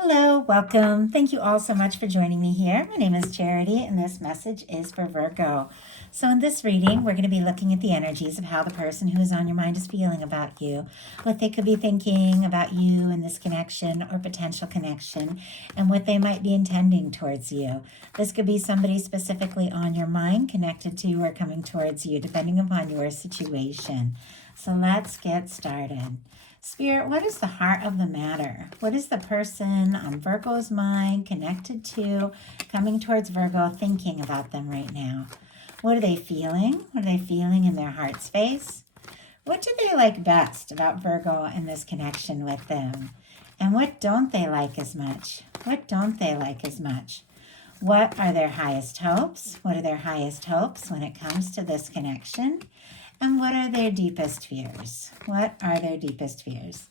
Hello, welcome. Thank you all so much for joining me here. My name is Charity, and this message is for Virgo. So, in this reading, we're going to be looking at the energies of how the person who is on your mind is feeling about you, what they could be thinking about you and this connection or potential connection, and what they might be intending towards you. This could be somebody specifically on your mind, connected to or coming towards you, depending upon your situation. So, let's get started. Spirit, what is the heart of the matter? What is the person on Virgo's mind connected to, coming towards Virgo, thinking about them right now? What are they feeling? What are they feeling in their heart space? What do they like best about Virgo and this connection with them? And what don't they like as much? What don't they like as much? What are their highest hopes? What are their highest hopes when it comes to this connection? And what are their deepest fears? What are their deepest fears?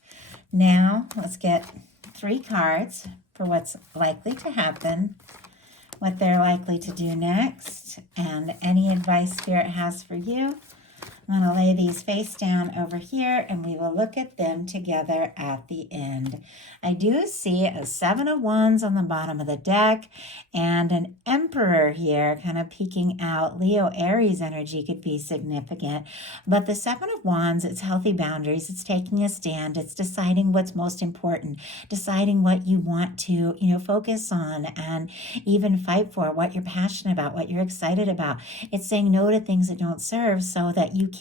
Now, let's get 3 cards for what's likely to happen, what they're likely to do next, and any advice Spirit has for you. I'm going to lay these face down over here, and we will look at them together at the end. I do see a 7 of Wands on the bottom of the deck and an Emperor here kind of peeking out. Leo Aries energy could be significant, but the 7 of Wands, it's healthy boundaries. It's taking a stand. It's deciding what's most important, deciding what you want to, focus on and even fight for, what you're passionate about, what you're excited about. It's saying no to things that don't serve so that you can,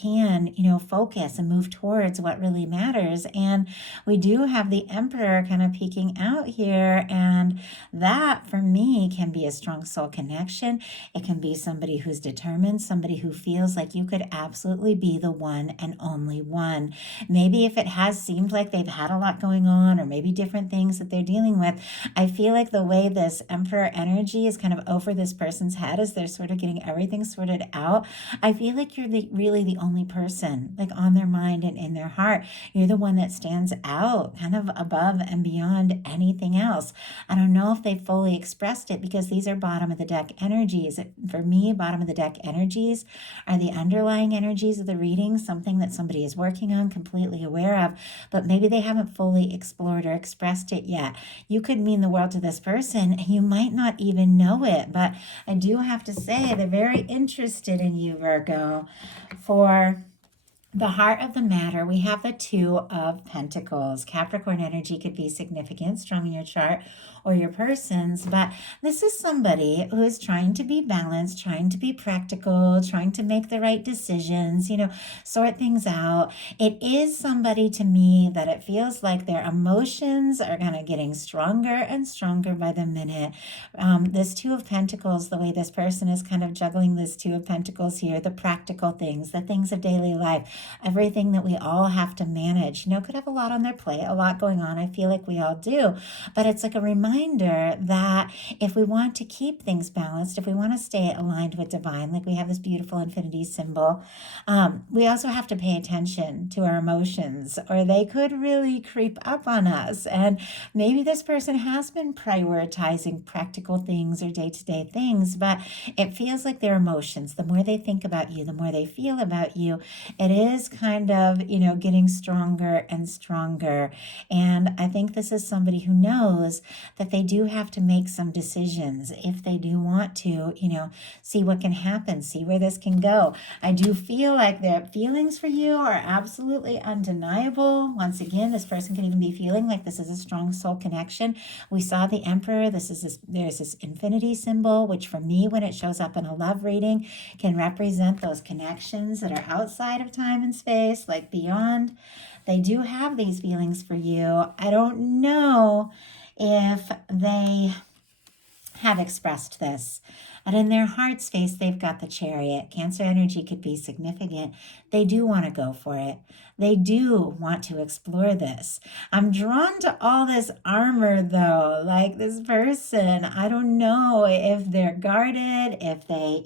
focus and move towards what really matters. And we do have the Emperor kind of peeking out here. And that, for me, can be a strong soul connection. It can be somebody who's determined, somebody who feels like you could absolutely be the one and only one. Maybe if it has seemed like they've had a lot going on, or maybe different things that they're dealing with, I feel like the way this Emperor energy is kind of over this person's head as they're sort of getting everything sorted out, I feel like you're really the only person like on their mind and in their heart. You're the one that stands out kind of above and beyond anything else. I don't know if they fully expressed it because these are bottom of the deck energies. For me, bottom of the deck energies are the underlying energies of the reading, something that somebody is working on, completely aware of, but maybe they haven't fully explored or expressed it yet. You could mean the world to this person and you might not even know it, but I do have to say they're very interested in you, Virgo. For the heart of the matter, we have the 2 of Pentacles. Capricorn energy could be significant, strong in your chart or your person's, but this is somebody who is trying to be balanced, trying to be practical, trying to make the right decisions, sort things out. It is somebody to me that it feels like their emotions are kind of getting stronger and stronger by the minute. This 2 of Pentacles, the way this person is kind of juggling this 2 of Pentacles here, the practical things, the things of daily life, everything that we all have to manage, could have a lot on their plate, a lot going on. I feel like we all do, but it's like a reminder that if we want to keep things balanced, if we want to stay aligned with divine, like we have this beautiful infinity symbol, we also have to pay attention to our emotions, or they could really creep up on us. And maybe this person has been prioritizing practical things or day-to-day things, but it feels like their emotions, the more they think about you, the more they feel about you, it is kind of, getting stronger and stronger. And I think this is somebody who knows that they do have to make some decisions if they do want to, see what can happen, see where this can go. I do feel like their feelings for you are absolutely undeniable. Once again, this person can even be feeling like this is a strong soul connection. We saw the Emperor. There's this infinity symbol, which for me, when it shows up in a love reading, can represent those connections that are outside of time and space, like beyond. They do have these feelings for you. I don't know if they have expressed this. And in their heart space, they've got the Chariot. Cancer energy could be significant. They do want to go for it. They do want to explore this. I'm drawn to all this armor, though. Like this person, I don't know if they're guarded, if they,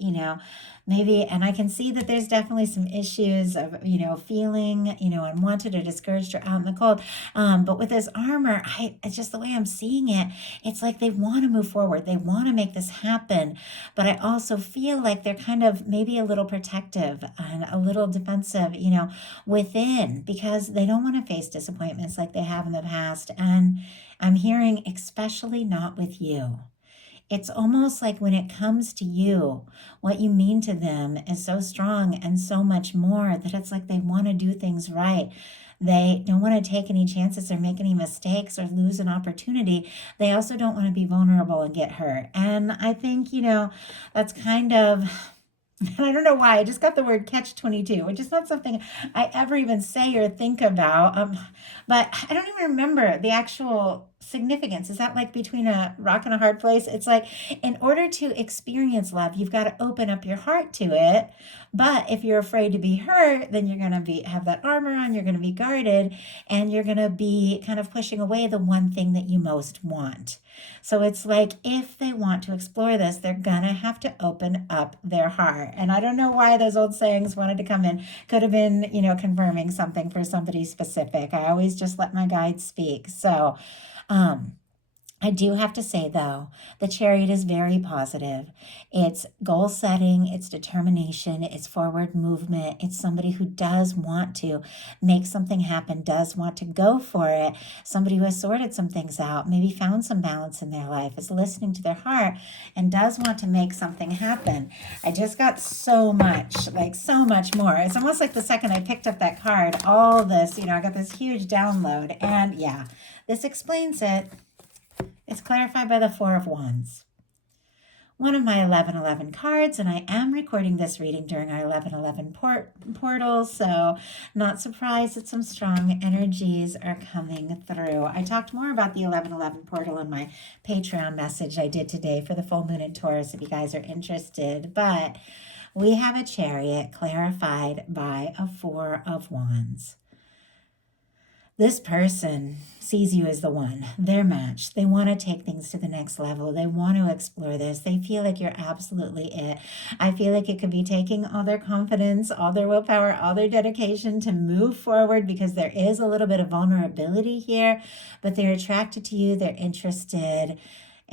maybe, and I can see that there's definitely some issues of, feeling, unwanted or discouraged or out in the cold. But with this armor, it's just the way I'm seeing it. It's like they want to move forward. They want to make this happen. But I also feel like they're kind of maybe a little protective and a little defensive, within in because they don't want to face disappointments like they have in the past. And I'm hearing, especially not with you. It's almost like when it comes to you, what you mean to them is so strong and so much more that it's like they want to do things right. They don't want to take any chances or make any mistakes or lose an opportunity. They also don't want to be vulnerable and get hurt. And I think, that's kind of, I don't know why. I just got the word catch 22, which is not something I ever even say or think about. But I don't even remember the actual significance. Is that like between a rock and a hard place? It's like in order to experience love, you've got to open up your heart to it. But if you're afraid to be hurt, then you're going to have that armor on, you're going to be guarded, and you're going to be kind of pushing away the one thing that you most want. So it's like if they want to explore this, they're going to have to open up their heart. And I don't know why those old sayings wanted to come in. Could have been, confirming something for somebody specific. I always just let my guides speak. So, I do have to say, though, the Chariot is very positive. It's goal setting, it's determination, it's forward movement. It's somebody who does want to make something happen, does want to go for it. Somebody who has sorted some things out, maybe found some balance in their life, is listening to their heart, and does want to make something happen. I just got so much more. It's almost like the second I picked up that card, all this, I got this huge download. And yeah, this explains it. It's clarified by the Four of Wands. One of my 1111 cards, and I am recording this reading during our 1111 portal, so not surprised that some strong energies are coming through. I talked more about the 1111 portal in my Patreon message I did today for the full moon in Taurus if you guys are interested, but we have a Chariot clarified by a Four of Wands. This person sees you as the one, their match. They want to take things to the next level. They want to explore this. They feel like you're absolutely it. I feel like it could be taking all their confidence, all their willpower, all their dedication to move forward because there is a little bit of vulnerability here, but they're attracted to you. They're interested.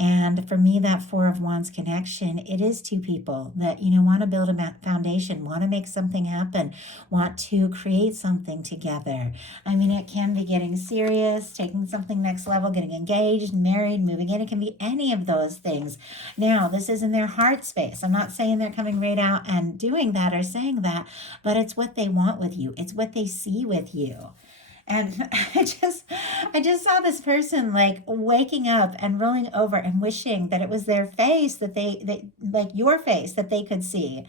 And for me, that Four of Wands connection, it is two people that, want to build a foundation, want to make something happen, want to create something together. I mean, it can be getting serious, taking something next level, getting engaged, married, moving in. It can be any of those things. Now, this is in their heart space. I'm not saying they're coming right out and doing that or saying that, but it's what they want with you. It's what they see with you. And I just saw this person like waking up and rolling over and wishing that it was their face that they like your face that they could see.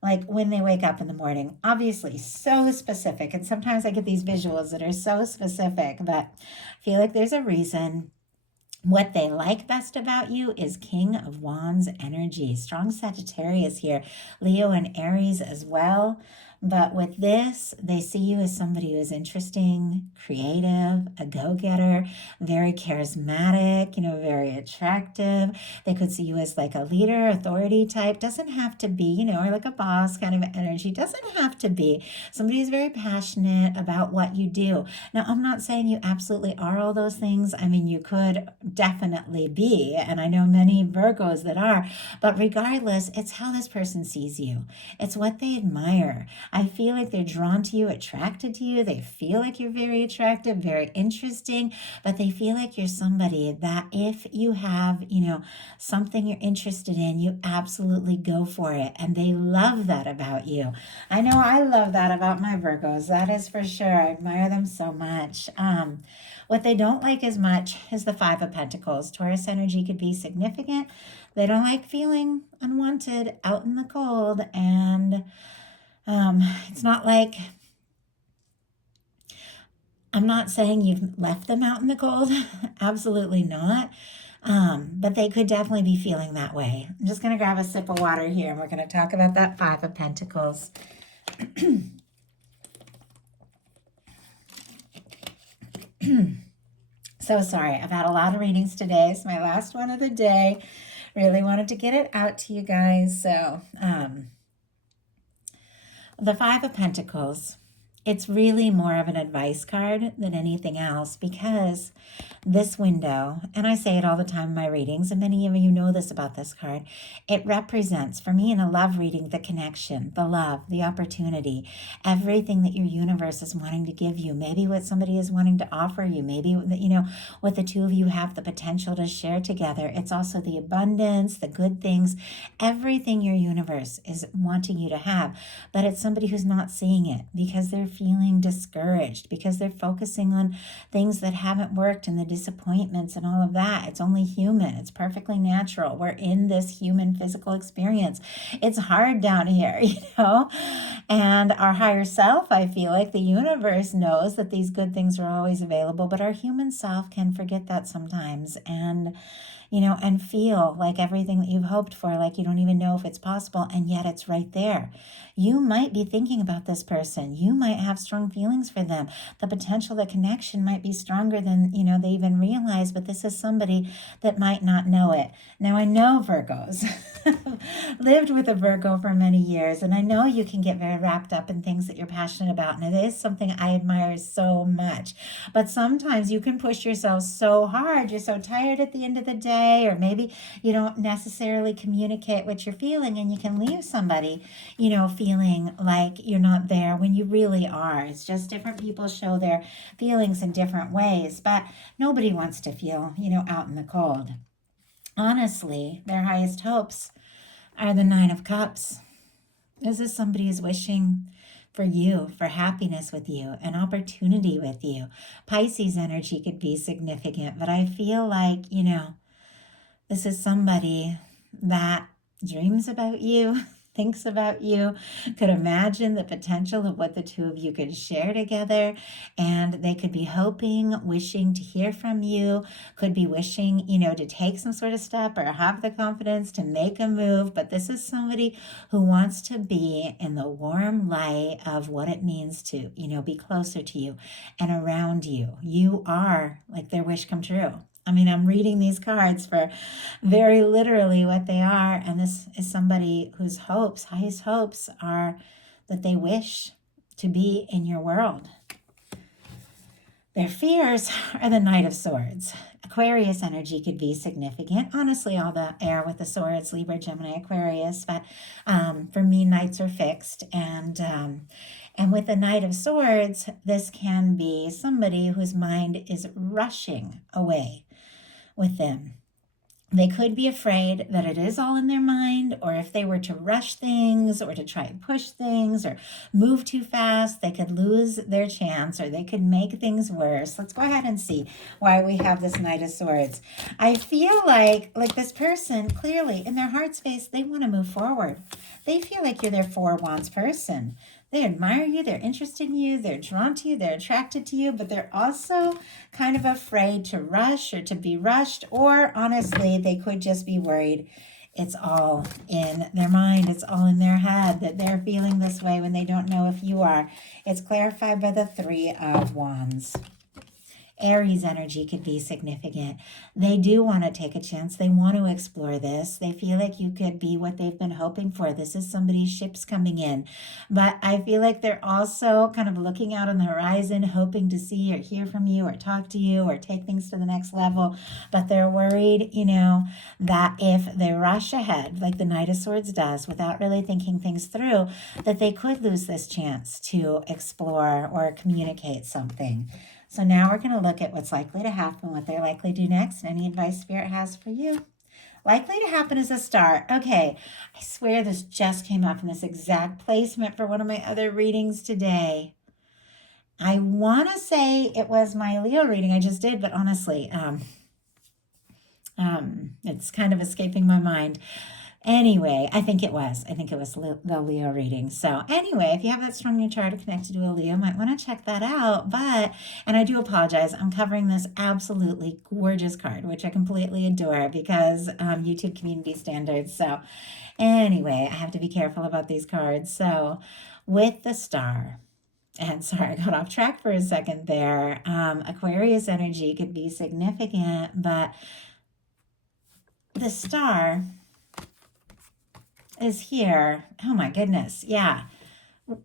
Like when they wake up in the morning, obviously so specific. And sometimes I get these visuals that are so specific, but I feel like there's a reason. What they like best about you is King of Wands energy. Strong Sagittarius here, Leo and Aries as well. But with this, they see you as somebody who is interesting, creative, a go-getter, very charismatic, very attractive. They could see you as like a leader, authority type. Doesn't have to be, or like a boss kind of energy. Doesn't have to be. Somebody who's very passionate about what you do. Now, I'm not saying you absolutely are all those things. I mean, you could definitely be, and I know many Virgos that are, but regardless, it's how this person sees you. It's what they admire. I feel like they're drawn to you, attracted to you. They feel like you're very attractive, very interesting, but they feel like you're somebody that if you have, something you're interested in, you absolutely go for it. And they love that about you. I know I love that about my Virgos. That is for sure. I admire them so much. What they don't like as much is the Five of Pentacles. Taurus energy could be significant. They don't like feeling unwanted out in the cold. And it's not like, I'm not saying you've left them out in the cold. Absolutely not. But they could definitely be feeling that way. I'm just going to grab a sip of water here and we're going to talk about that Five of Pentacles. So sorry, I've had a lot of readings today. It's my last one of the day. Really wanted to get it out to you guys. So, the Five of Pentacles It's really more of an advice card than anything else, because this window, and I say it all the time in my readings, and many of you know this about this card, it represents, for me in a love reading, the connection, the love, the opportunity, everything that your universe is wanting to give you. Maybe what somebody is wanting to offer you, maybe, what the two of you have the potential to share together. It's also the abundance, the good things, everything your universe is wanting you to have. But it's somebody who's not seeing it because they're feeling discouraged, because they're focusing on things that haven't worked and the disappointments and all of that. It's only human. It's perfectly natural. We're in this human physical experience. It's hard down here, and our higher self, I feel like the universe knows that these good things are always available, but our human self can forget that sometimes, and feel like everything that you've hoped for, like you don't even know if it's possible, and yet it's right there. You might be thinking about this person. You might have strong feelings for them. The potential, the connection might be stronger than, they even realize, but this is somebody that might not know it. Now, I know Virgos. Lived with a Virgo for many years, and I know you can get very wrapped up in things that you're passionate about, and it is something I admire so much. But sometimes you can push yourself so hard. You're so tired at the end of the day, or maybe you don't necessarily communicate what you're feeling, and you can leave somebody, feeling like you're not there when you really are. It's just different people show their feelings in different ways, but nobody wants to feel, out in the cold. Honestly, their highest hopes are the Nine of Cups. This is somebody who's wishing for you, for happiness with you, an opportunity with you. Pisces energy could be significant, but I feel like, this is somebody that dreams about you, thinks about you, could imagine the potential of what the two of you could share together, and they could be hoping, wishing to hear from you, could be wishing, to take some sort of step or have the confidence to make a move. But this is somebody who wants to be in the warm light of what it means to, be closer to you and around you. You are like their wish come true. I mean, I'm reading these cards for very literally what they are. And this is somebody whose highest hopes are that they wish to be in your world. Their fears are the Knight of Swords. Aquarius energy could be significant. Honestly, all the air with the swords, Libra, Gemini, Aquarius. But for me, knights are fixed. And with the Knight of Swords, this can be somebody whose mind is rushing away with them. They could be afraid that it is all in their mind, or if they were to rush things or to try and push things or move too fast, they could lose their chance or they could make things worse. Let's go ahead and see why we have this Knight of Swords. I feel like this person, clearly in their heart space, they want to move forward. They feel like you're their Four Wands person. They admire you, they're interested in you, they're drawn to you, they're attracted to you, but they're also kind of afraid to rush or to be rushed, or honestly, they could just be worried it's all in their mind, it's all in their head, that they're feeling this way when they don't know if you are. It's clarified by the Three of Wands. Aries energy could be significant. They do want to take a chance. They want to explore this. They feel like you could be what they've been hoping for. This is somebody's ships coming in. But I feel like they're also kind of looking out on the horizon, hoping to see or hear from you or talk to you or take things to the next level. But they're worried, that if they rush ahead, like the Knight of Swords does, without really thinking things through, that they could lose this chance to explore or communicate something. So now we're going to look at what's likely to happen, what they're likely to do next, and any advice Spirit has for you. Likely to happen is a Star. Okay, I swear this just came up in this exact placement for one of my other readings today. I want to say it was my Leo reading I just did, but honestly, it's kind of escaping my mind. Anyway, I think it was the Leo reading. So anyway, if you have that strong in your chart or connected to a Leo, you might want to check that out. And I do apologize, I'm covering this absolutely gorgeous card, which I completely adore because YouTube community standards. So anyway, I have to be careful about these cards. So with the Star, and sorry, I got off track for a second there. Aquarius energy could be significant, but the Star is here. Oh my goodness. Yeah.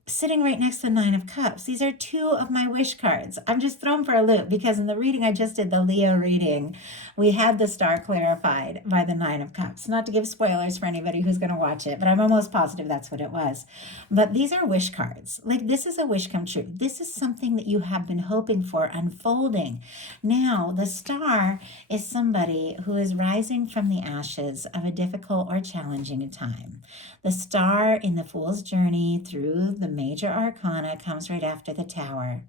sitting right next to the Nine of Cups. These are two of my wish cards. I'm just thrown for a loop because in the reading I just did, the Leo reading, we had the star clarified by the Nine of Cups. Not to give spoilers for anybody who's going to watch it, but I'm almost positive that's what it was. But these are wish cards. Like, this is a wish come true. This is something that you have been hoping for unfolding. Now, the star is somebody who is rising from the ashes of a difficult or challenging time. The star in the Fool's Journey through the major arcana comes right after the Tower.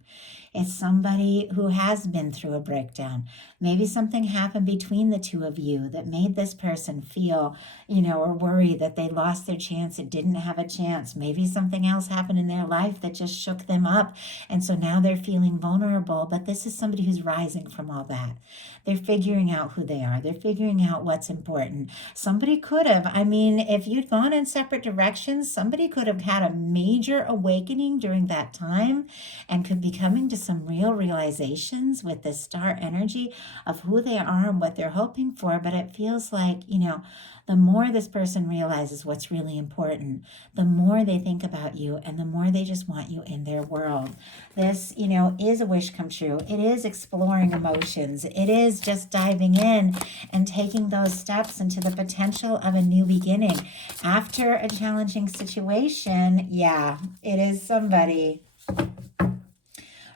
It's somebody who has been through a breakdown. Maybe something happened between the two of you that made this person feel, or worry that they lost their chance, it didn't have a chance. Maybe something else happened in their life that just shook them up. And so now they're feeling vulnerable. But this is somebody who's rising from all that. They're figuring out who they are. They're figuring out what's important. Somebody could have, if you'd gone in separate directions, somebody could have had a major awakening during that time and could be coming to some real realizations with this star energy of who they are and what they're hoping for. But it feels like, the more this person realizes what's really important, the more they think about you and the more they just want you in their world. This, is a wish come true. It is exploring emotions. It is just diving in and taking those steps into the potential of a new beginning. After a challenging situation, it is somebody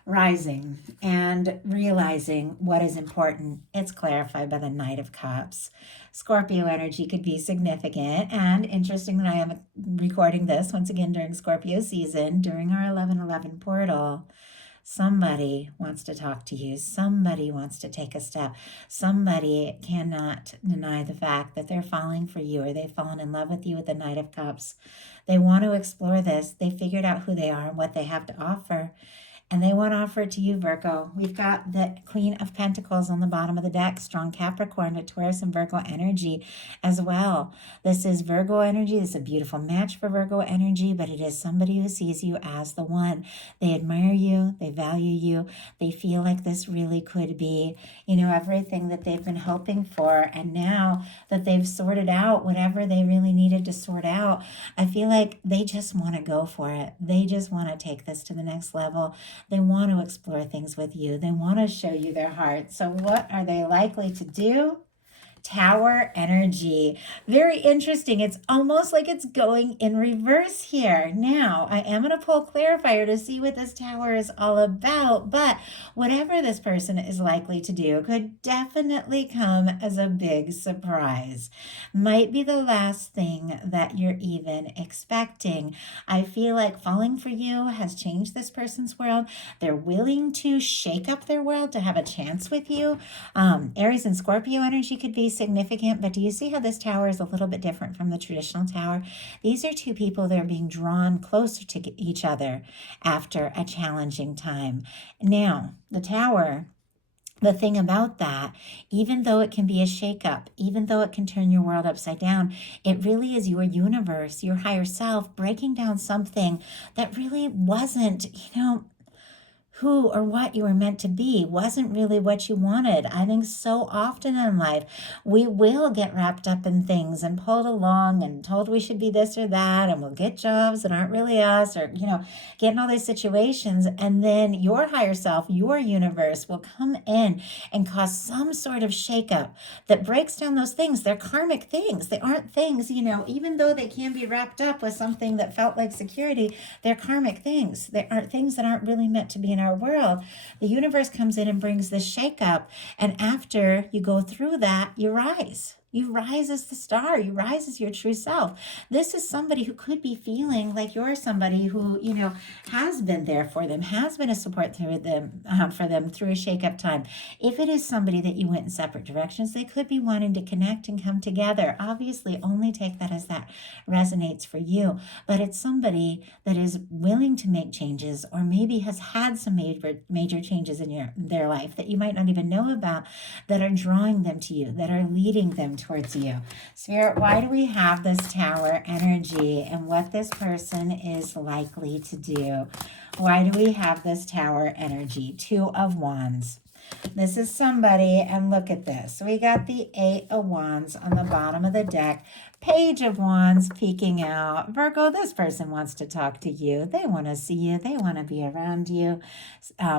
rising and realizing what is important. It's clarified by the Knight of Cups. Scorpio energy could be significant, and interesting that I am recording this once again during Scorpio season, during our 11/11 portal. Somebody wants to talk to you. Somebody wants to take a step. Somebody cannot deny the fact that they're falling for you, or they've fallen in love with you with the Knight of Cups. They want to explore this. They figured out who they are and what they have to offer. And they want to offer it to you, Virgo. We've got the Queen of Pentacles on the bottom of the deck, strong Capricorn, Taurus, and Virgo energy as well. This is Virgo energy. This is a beautiful match for Virgo energy, but it is somebody who sees you as the one. They admire you. They value you. They feel like this really could be, everything that they've been hoping for. And now that they've sorted out whatever they really needed to sort out, I feel like they just want to go for it. They just want to take this to the next level. They want to explore things with you. They want to show you their heart. So what are they likely to do? Tower energy. Very interesting. It's almost like it's going in reverse here. Now, I am going to pull clarifier to see what this tower is all about, but whatever this person is likely to do could definitely come as a big surprise. Might be the last thing that you're even expecting. I feel like falling for you has changed this person's world. They're willing to shake up their world to have a chance with you. Aries and Scorpio energy could be significant, but do you see how this tower is a little bit different from the traditional tower? These are two people that are being drawn closer to each other after a challenging time. Now, the tower, the thing about that, even though it can be a shakeup, even though it can turn your world upside down, it really is your universe, your higher self, breaking down something that really wasn't, who or what you were meant to be, wasn't really what you wanted. I think so often in life, we will get wrapped up in things and pulled along and told we should be this or that, and we'll get jobs that aren't really us, or, get in all these situations. And then your higher self, your universe will come in and cause some sort of shakeup that breaks down those things. They're karmic things. They aren't things, even though they can be wrapped up with something that felt like security, they're karmic things. They aren't things that aren't really meant to be in our world. The universe comes in and brings this shakeup, and after you go through that, you rise. You rise as the star. You rise as your true self. This is somebody who could be feeling like you're somebody who, has been there for them, has been a support through them, for them through a shakeup time. If it is somebody that you went in separate directions, they could be wanting to connect and come together. Obviously, only take that as that resonates for you. But it's somebody that is willing to make changes, or maybe has had some major changes in their life that you might not even know about, that are drawing them to you, that are leading them towards you. Spirit, why do we have this tower energy and what this person is likely to do? Why do we have this tower energy? Two of Wands. This is somebody, and look at this. We got the Eight of Wands on the bottom of the deck. Page of Wands peeking out. Virgo, this person wants to talk to you. They want to see you. They want to be around you.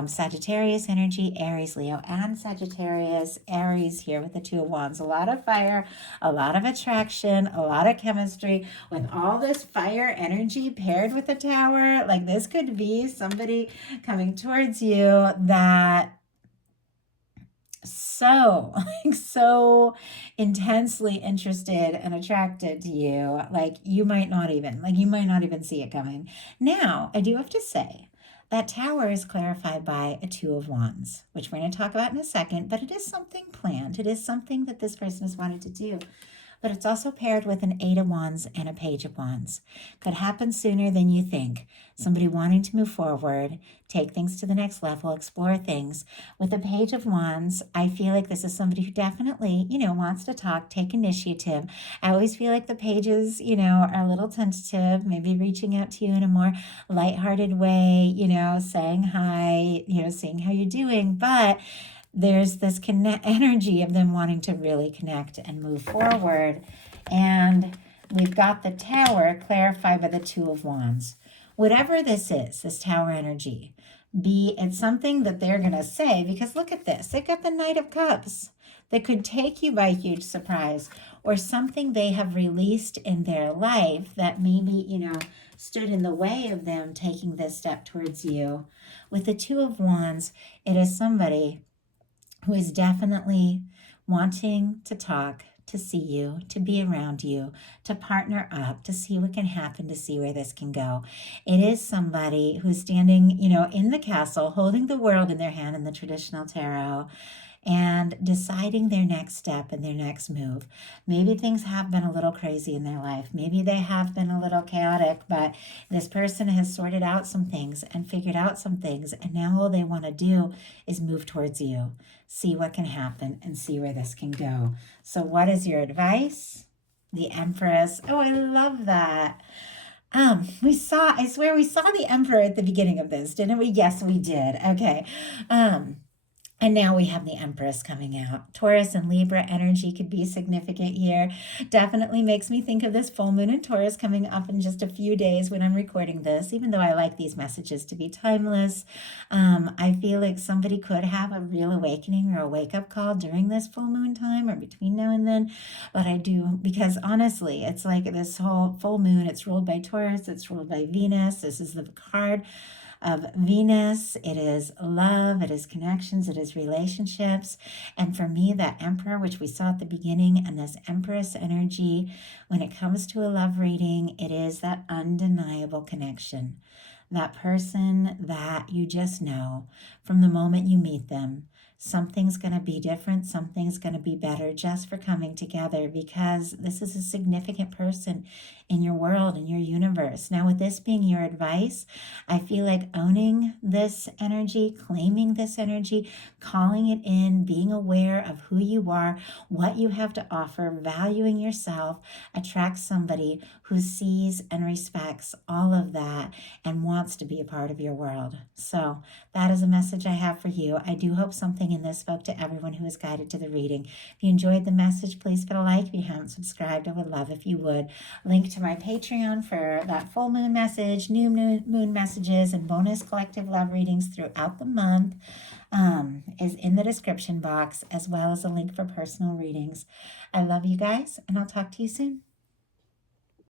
Sagittarius energy, Aries, Leo, and Sagittarius. Aries here with the Two of Wands. A lot of fire, a lot of attraction, a lot of chemistry. With all this fire energy paired with the Tower, like this could be somebody coming towards you that so intensely interested and attracted to you, like you might not even see it coming. Now I do have to say that Tower is clarified by a Two of Wands, which we're going to talk about in a second, but it is something planned. It is something that this person has wanted to do, but it's also paired with an Eight of Wands and a Page of Wands. Could happen sooner than you think. Somebody wanting to move forward, take things to the next level, explore things. With the Page of Wands, I feel like this is somebody who definitely, wants to talk, take initiative. I always feel like the pages, are a little tentative, maybe reaching out to you in a more lighthearted way, saying hi, seeing how you're doing, but there's this energy of them wanting to really connect and move forward. And we've got the Tower clarified by the Two of Wands. Whatever this is, this Tower energy, it's something that they're going to say, because look at this. They've got the Knight of Cups that could take you by huge surprise, or something they have released in their life that maybe, stood in the way of them taking this step towards you. With the Two of Wands, it is somebody who is definitely wanting to talk, to see you, to be around you, to partner up, to see what can happen, to see where this can go. It is somebody who's standing, in the castle, holding the world in their hand in the traditional tarot, and deciding their next step and their next move. Maybe things have been a little crazy in their life. Maybe they have been a little chaotic, but this person has sorted out some things and figured out some things, and now all they want to do is move towards you, see what can happen, and see where this can go. So what is your advice? The Empress. Oh, I love that. I swear we saw the Emperor at the beginning of this, didn't we? Yes, we did. Okay. And now we have the Empress coming out. Taurus and Libra energy could be significant here. Definitely makes me think of this full moon in Taurus coming up in just a few days when I'm recording this, even though I like these messages to be timeless. I feel like somebody could have a real awakening or a wake-up call during this full moon time or between now and then. But I do, because honestly, it's like this whole full moon, it's ruled by Taurus, it's ruled by Venus. This is the card of Venus. It is love, it is connections, it is relationships. And for me, that Emperor, which we saw at the beginning, and this Empress energy, when it comes to a love reading, it is that undeniable connection. That person that you just know from the moment you meet them. Something's going to be different. Something's going to be better just for coming together, because this is a significant person in your world, in your universe. Now, with this being your advice, I feel like owning this energy, claiming this energy, calling it in, being aware of who you are, what you have to offer, valuing yourself, attracts somebody who sees and respects all of that and wants to be a part of your world. So that is a message I have for you. I do hope something in this spoke to everyone who is guided to the reading. If you enjoyed the message, please put a like. If you haven't subscribed, I would love if you would. Link to my Patreon for that full moon message, new moon messages, and bonus collective love readings throughout the month is in the description box, as well as a link for personal readings. I love you guys, and I'll talk to you soon.